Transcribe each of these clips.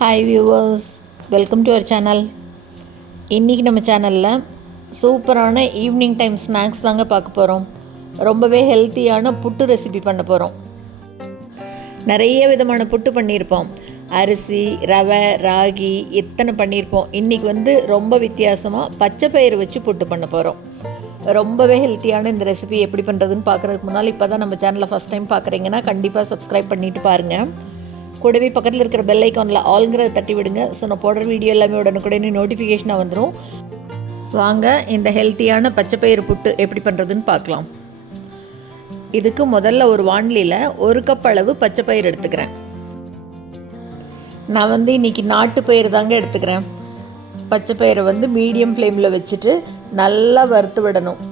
Hi viewers, welcome to our channel. இன்றைக்கி நம்ம சேனலில் சூப்பரான ஈவினிங் டைம் ஸ்நாக்ஸ் தாங்க பார்க்க போகிறோம். ரொம்பவே ஹெல்த்தியான புட்டு ரெசிபி பண்ண போகிறோம். நிறைய விதமான புட்டு பண்ணியிருப்போம். அரிசி, ரவை, ராகி இத்தனை பண்ணியிருப்போம். இன்றைக்கி ரொம்ப வித்தியாசமாக பச்சை பயிறு வச்சு புட்டு பண்ண போகிறோம். ரொம்பவே ஹெல்த்தியான இந்த ரெசிபி எப்படி பண்ணுறதுன்னு பார்க்குறதுக்கு முன்னால் இப்போ தான் நம்ம சேனலை ஃபஸ்ட் டைம் பார்க்குறீங்கன்னா கண்டிப்பாக சப்ஸ்கிரைப் பண்ணிவிட்டு பாருங்கள். கூடவே பக்கத்தில் இருக்கிற பெல் ஐக்கானில் ஆல்ங்கிறத தட்டி விடுங்க. ஸோ நான் போடுற வீடியோ எல்லாமே உடனுக்குடனே நோட்டிஃபிகேஷனாக வந்துடும். வாங்க இந்த ஹெல்த்தியான பச்சைப்பயிறு புட்டு எப்படி பண்ணுறதுன்னு பார்க்கலாம். இதுக்கு முதல்ல ஒரு வாண்லியில் 1 கப் அளவு பச்சைப்பயிறு எடுத்துக்கிறேன். நான் இன்றைக்கி நாட்டு பயிறு தாங்க எடுத்துக்கிறேன். பச்சைப்பயிரை மீடியம் ஃப்ளேமில் வச்சுட்டு நல்லா வறுத்து விடணும்.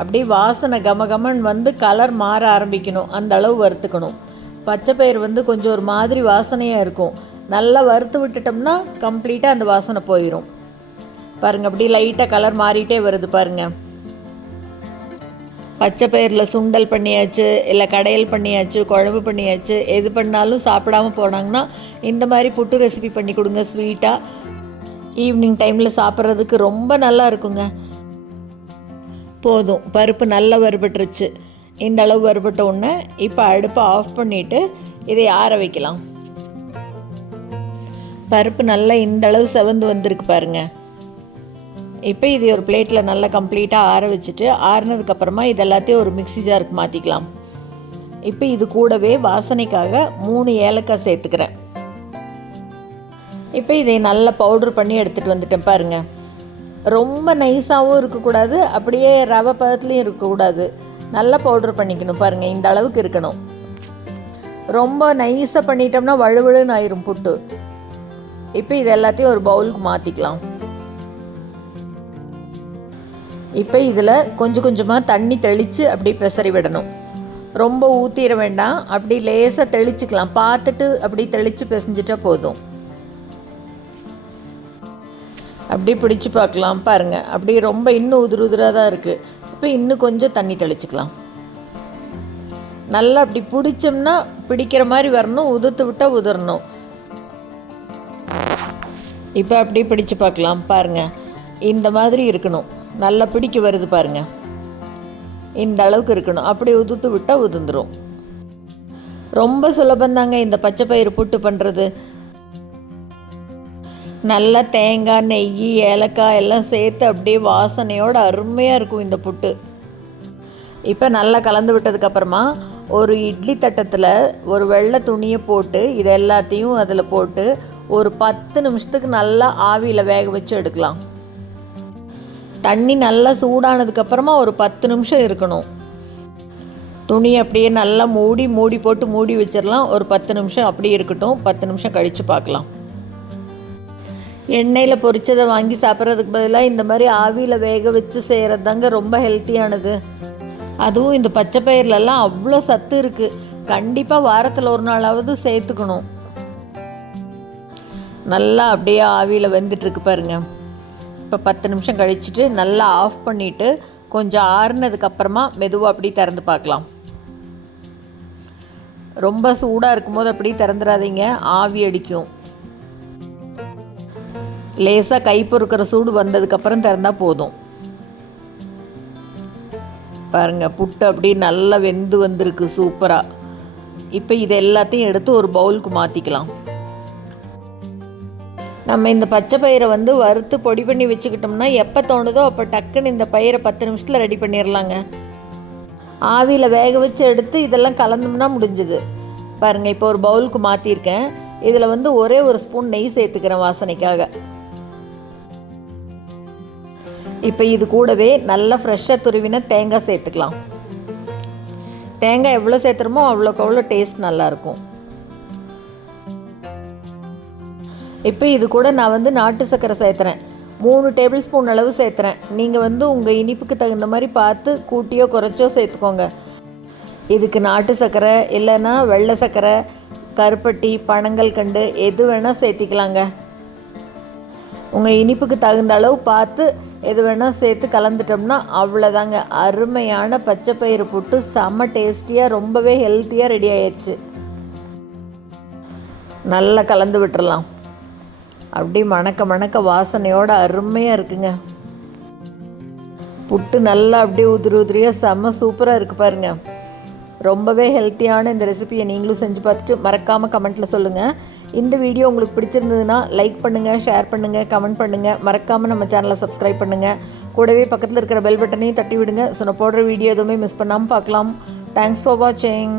அப்படியே வாசனை கமகமன் கலர் மாற ஆரம்பிக்கணும். அந்த அளவு வறுத்துக்கணும். பச்சைப்பயிறு கொஞ்சம் ஒரு மாதிரி வாசனையாக இருக்கும். நல்லா வறுத்து விட்டுட்டோம்னா கம்ப்ளீட்டாக அந்த வாசனை போயிடும். பாருங்கள், அப்படி லைட்டாக கலர் மாறிட்டே வருது பாருங்கள். பச்சைப்பயிரில் சுண்டல் பண்ணியாச்சு, இல்லை கடையல் பண்ணியாச்சு, குழம்பு பண்ணியாச்சு, எது பண்ணாலும் சாப்பிடாமல் போனாங்கன்னா இந்த மாதிரி புட்டு ரெசிபி பண்ணி கொடுங்க. ஸ்வீட்டாக ஈவினிங் டைமில் சாப்பிட்றதுக்கு ரொம்ப நல்லா இருக்குங்க. போதும், பருப்பு நல்லா வறுபட்டுருச்சு. இந்த அளவு வறுபட்ட உடனே இப்போ அடுப்பை ஆஃப் பண்ணிவிட்டு இதை ஆற வைக்கலாம். பருப்பு நல்லா இந்த அளவு செவந்து வந்திருக்கு பாருங்கள். இப்போ இது ஒரு பிளேட்டில் நல்லா கம்ப்ளீட்டாக ஆற வச்சுட்டு ஆறினதுக்கப்புறமா இது எல்லாத்தையும் ஒரு மிக்ஸி ஜாருக்கு மாற்றிக்கலாம். இப்போ இது கூடவே வாசனைக்காக 3 ஏலக்காய் சேர்த்துக்கிறேன். இப்போ இதை நல்லா பவுட்ரு பண்ணி எடுத்துகிட்டு வந்துட்டேன் பாருங்கள். ரொம்ப நைஸாகவும் இருக்கக்கூடாது, அப்படியே ரவை பதத்துலேயும் இருக்கக்கூடாது. நல்லா பவுட்ரு பண்ணிக்கணும் பாருங்கள். இந்த அளவுக்கு இருக்கணும். ரொம்ப நைஸாக பண்ணிட்டோம்னா வழுவழுன்னு ஆயிரும் புட்டு. இப்போ இது எல்லாத்தையும் ஒரு பவுலுக்கு மாற்றிக்கலாம். இப்போ இதில் கொஞ்சம் கொஞ்சமாக தண்ணி தெளித்து அப்படி பிரசரி விடணும். ரொம்ப ஊற்றிட வேண்டாம், அப்படி லேசாக தெளிச்சுக்கலாம். பார்த்துட்டு அப்படி தெளித்து பிசைஞ்சிட்டா போதும். அப்படி பிடிச்சி பார்க்கலாம் பாருங்கள். அப்படி ரொம்ப இன்னும் உதிராக தான் இருக்குது. இப்போ இன்னும் கொஞ்சம் தண்ணி தெளிச்சுக்கலாம். நல்லா அப்படி பிடிச்சோம்னா பிடிக்கிற மாதிரி வரணும், உதிர்த்து விட்டால் உதிரணும். இப்போ அப்படி பிடிச்சு பார்க்கலாம் பாருங்கள். இந்த மாதிரி இருக்கணும். நல்லா பிடிக்க வருது பாருங்கள். இந்த அளவுக்கு இருக்கணும். அப்படி உதிர்த்து விட்டால் உதிர்ந்துடும். ரொம்ப சுலபந்தாங்க இந்த பச்சைப்பயிறு புட்டு பண்ணுறது. நல்லா தேங்காய், நெய், ஏலக்காய் எல்லாம் சேர்த்து அப்படியே வாசனையோடு அருமையாக இருக்கும் இந்த புட்டு. இப்போ நல்லா கலந்து விட்டதுக்கப்புறமா ஒரு இட்லி தட்டத்தில் ஒரு வெள்ளை துணியை போட்டு இது எல்லாத்தையும் அதில் போட்டு ஒரு 10 நிமிஷத்துக்கு நல்லா ஆவியில் வேக வச்சு எடுக்கலாம். தண்ணி நல்லா சூடானதுக்கப்புறமா ஒரு 10 நிமிஷம் இருக்கணும். துணி அப்படியே நல்லா மூடி போட்டு மூடி வச்சிடலாம். ஒரு 10 நிமிஷம் அப்படியே இருக்கட்டும். 10 நிமிஷம் கழித்து பார்க்கலாம். எண்ணெயில் பொரிச்சதை வாங்கி சாப்பிட்றதுக்கு பதிலாக இந்த மாதிரி ஆவியில் வேக வச்சு செய்கிறது தாங்க ரொம்ப ஹெல்த்தியானது. அதுவும் இந்த பச்சைப்பயிர்லலாம் அவ்வளோ சத்து இருக்குது. கண்டிப்பாக வாரத்தில் ஒரு நாளாவது சேர்த்துக்கணும். நல்லா அப்படியே ஆவியில் வெந்துட்டுருக்கு பாருங்கள். இப்போ 10 நிமிஷம் கழிச்சிட்டு நல்லா ஆஃப் பண்ணிவிட்டு கொஞ்சம் ஆறுனதுக்கப்புறமா மெதுவாக அப்படி திறந்து பார்க்கலாம். ரொம்ப சூடாக இருக்கும்போது அப்படி திறந்துடாதீங்க, ஆவி அடிக்கும். லேசாக கை பொறுக்கிற சூடு வந்ததுக்கப்புறம் திறந்தால் போதும். பாருங்கள், புட்டு அப்படி நல்லா வெந்து வந்திருக்கு சூப்பராக. இப்போ இது எல்லாத்தையும் எடுத்து ஒரு பவுலுக்கு மாற்றிக்கலாம். நம்ம இந்த பச்சை பயிரை வறுத்து பொடி பண்ணி வச்சுக்கிட்டோம்னா எப்போ தோணுதோ அப்போ டக்குன்னு இந்த பயிரை 10 நிமிஷத்தில் ரெடி பண்ணிடலாங்க. ஆவியில் வேக வச்சு எடுத்து இதெல்லாம் கலந்தோம்னா முடிஞ்சுது. பாருங்கள், இப்போ ஒரு பவுலுக்கு மாற்றிருக்கேன். இதில் ஒரே ஒரு ஸ்பூன் நெய் சேர்த்துக்கிறேன் வாசனைக்காக. இப்போ இது கூடவே நல்லா ஃப்ரெஷ்ஷாக துருவின தேங்காய் சேர்த்துக்கலாம். தேங்காய் எவ்வளோ சேர்த்துறோமோ அவ்வளோக்கு அவ்வளோ டேஸ்ட் நல்லாயிருக்கும். இப்போ இது கூட நான் நாட்டு சர்க்கரை சேர்த்துறேன். 3 டேபிள் ஸ்பூன் அளவு சேர்த்துறேன். நீங்கள் உங்கள் இனிப்புக்கு தகுந்த மாதிரி பார்த்து கூட்டியோ குறைச்சோ சேர்த்துக்கோங்க. இதுக்கு நாட்டு சர்க்கரை இல்லைன்னா வெள்ளை சர்க்கரை, கருப்பட்டி, பனங்கல்கண்டு எது வேணால் சேர்த்திக்கலாங்க. உங்கள் இனிப்புக்கு தகுந்த அளவு பார்த்து எது வேணால் சேர்த்து கலந்துட்டோம்னா அவ்வளோதாங்க. அருமையான பச்சைப்பயிறு புட்டு செம்ம டேஸ்டியாக ரொம்பவே ஹெல்த்தியாக ரெடி ஆயிடுச்சு. நல்லா கலந்து விட்டுறலாம். அப்படியே மணக்க மணக்க வாசனையோடு அருமையாக இருக்குங்க. புட்டு நல்லா அப்படியே உதிரியாக செம்ம சூப்பராக இருக்குது பாருங்கள். ரொம்பவே ஹெல்த்தியான இந்த ரெசிபியை நீங்களும் செஞ்சு பார்த்துட்டு மறக்காமல் கமெண்ட்டில் சொல்லுங்கள். இந்த வீடியோ உங்களுக்கு பிடிச்சிருந்ததுன்னா லைக் பண்ணுங்கள், ஷேர் பண்ணுங்கள், கமெண்ட் பண்ணுங்கள். மறக்காமல் நம்ம சேனலை சப்ஸ்கிரைப் பண்ணுங்கள். கூடவே பக்கத்தில் இருக்கிற பெல் பட்டனையும் தட்டி விடுங்க. ஸோ நான் போடுற வீடியோ எதுவுமே மிஸ் பண்ணாமல் பார்க்கலாம். தேங்க்ஸ் ஃபார் வாட்சிங்.